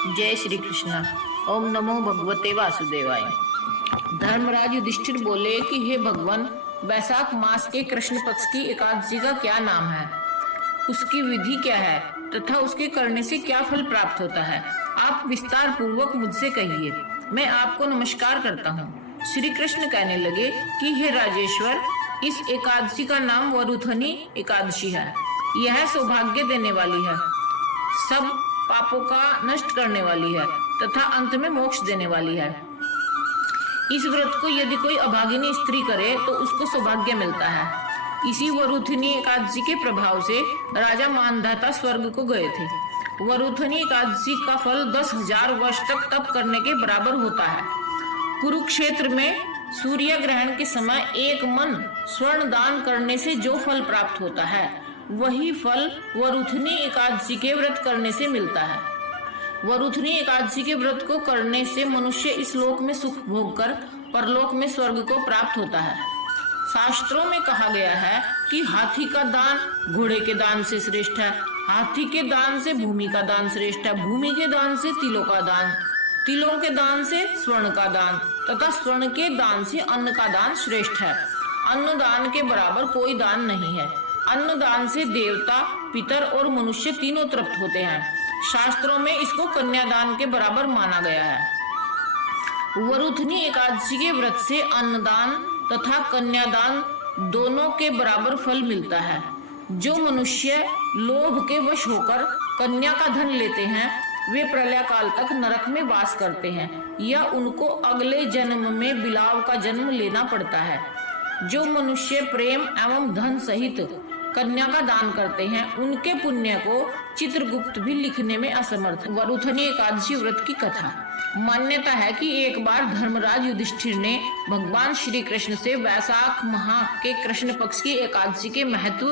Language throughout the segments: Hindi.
जय श्री कृष्ण। ओम नमो भगवते वासुदेवाय। धर्मराज युधिष्ठिर बोले कि हे भगवान, वैशाख मास के कृष्ण पक्ष की एकादशी का क्या नाम है, उसकी विधि क्या है तथा उसके करने से क्या फल प्राप्त होता है, आप विस्तार पूर्वक मुझसे कहिए। मैं आपको नमस्कार करता हूँ। श्री कृष्ण कहने लगे कि हे राजेश्वर, इस एकादशी का नाम वरुथनी एकादशी है। यह सौभाग्य देने वाली है, सब पापों का नष्ट करने वाली है तथा अंत में मोक्ष देने वाली है। इस व्रत को यदि कोई अभागिनी स्त्री करे तो उसको सौभाग्य मिलता है। इसी वरुथनी एकादशी के प्रभाव से राजा मानधाता स्वर्ग को गए थे। वरुथनी एकादशी का फल 10,000 वर्ष तक तप करने के बराबर होता है। कुरुक्षेत्र में सूर्य ग्रहण के समय एक मन स्वर्ण दान करने से जो फल प्राप्त होता है, वही फल वरुथनी एकादशी के व्रत करने से मिलता है। वरुथनी एकादशी के व्रत को करने से मनुष्य इस लोक में सुख भोग कर परलोक में स्वर्ग को प्राप्त होता है। शास्त्रों में कहा गया है कि हाथी का दान घोड़े के दान से श्रेष्ठ है, हाथी के दान से भूमि का दान श्रेष्ठ है, भूमि के दान से तिलों का दान, तिलों के दान से स्वर्ण का दान तथा स्वर्ण के दान से अन्न का दान श्रेष्ठ है। अन्न दान के बराबर कोई दान नहीं है। अन्न दान से देवता, पितर और मनुष्य तीनों तृप्त होते हैं। शास्त्रों में इसको कन्यादान के बराबर माना गया है। वरुथनी एकादशी के व्रत से अन्नदान तथा कन्यादान दोनों के बराबर फल मिलता है। जो मनुष्य लोभ के वश होकर कन्या का धन लेते हैं, वे प्रलय काल तक नरक में वास करते हैं या उनको अगले जन्म में बिलाव का जन्म लेना पड़ता है। जो मनुष्य प्रेम एवं धन सहित कन्या का दान करते हैं, उनके पुण्य को चित्रगुप्त भी लिखने में असमर्थ। वरुथनी एकादशी व्रत की कथा। मान्यता है कि एक बार धर्मराज युधिष्ठिर ने भगवान श्री कृष्ण से वैशाख माह के कृष्ण पक्ष की एकादशी के महत्व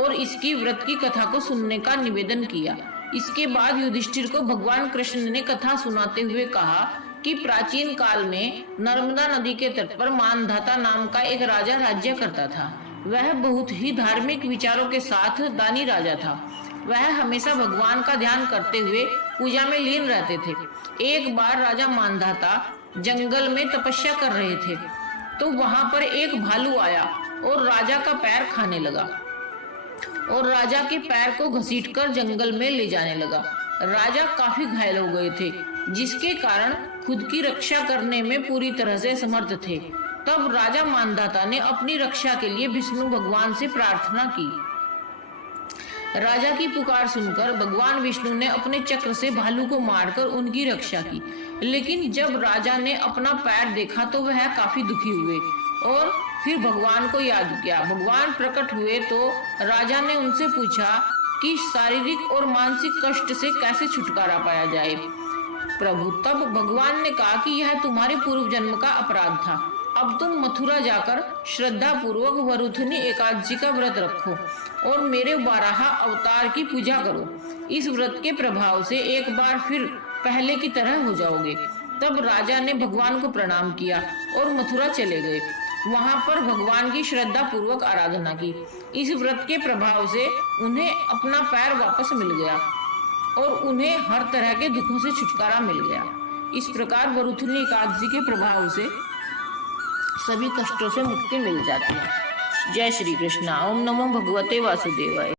और इसकी व्रत की कथा को सुनने का निवेदन किया। इसके बाद युधिष्ठिर को भगवान कृष्ण ने कथा सुनाते हुए कहा कि प्राचीन काल में नर्मदा नदी के तट पर मानधाता नाम का एक राजा राज्य करता था। वह बहुत ही धार्मिक विचारों के साथ दानी राजा था। वह हमेशा भगवान का ध्यान करते हुए पूजा में लीन रहते थे। एक बार राजा मानधाता जंगल में तपस्या कर रहे थे तो वहां पर एक भालू आया और राजा का पैर खाने लगा और राजा के पैर को घसीटकर जंगल में ले जाने लगा। राजा काफी घायल हो गए थे, जिसके कारण खुद की रक्षा करने में पूरी तरह से असमर्थ थे। तब राजा मानधाता ने अपनी रक्षा के लिए विष्णु भगवान से प्रार्थना की। राजा की पुकार सुनकर भगवान विष्णु ने अपने चक्र से भालू को मारकर उनकी रक्षा की। लेकिन जब राजा ने अपना पैर देखा तो वह काफी दुखी हुए और फिर भगवान को याद किया। भगवान प्रकट हुए तो राजा ने उनसे पूछा कि शारीरिक और मानसिक कष्ट से कैसे छुटकारा पाया जाए। प्रभु, तब भगवान ने कहा कि यह तुम्हारे पूर्व जन्म का अपराध था। अब तुम मथुरा जाकर श्रद्धा पूर्वक वरुथनी एकादशी का व्रत रखो और मेरे 12 अवतार की पूजा करो। इस व्रत के प्रभाव से एक बार फिर पहले की तरह हो जाओगे। तब राजा ने भगवान को प्रणाम किया और मथुरा चले गए। वहां पर भगवान की श्रद्धा पूर्वक आराधना की। इस व्रत के प्रभाव से उन्हें अपना पैर वापस मिल गया और उन्हें हर तरह के दुखों से छुटकारा मिल गया। इस प्रकार वरुथनी एकादशी के प्रभाव से सभी कष्टों से मुक्ति मिल जाती है। जय श्री कृष्ण। ओम नमो भगवते वासुदेवाय।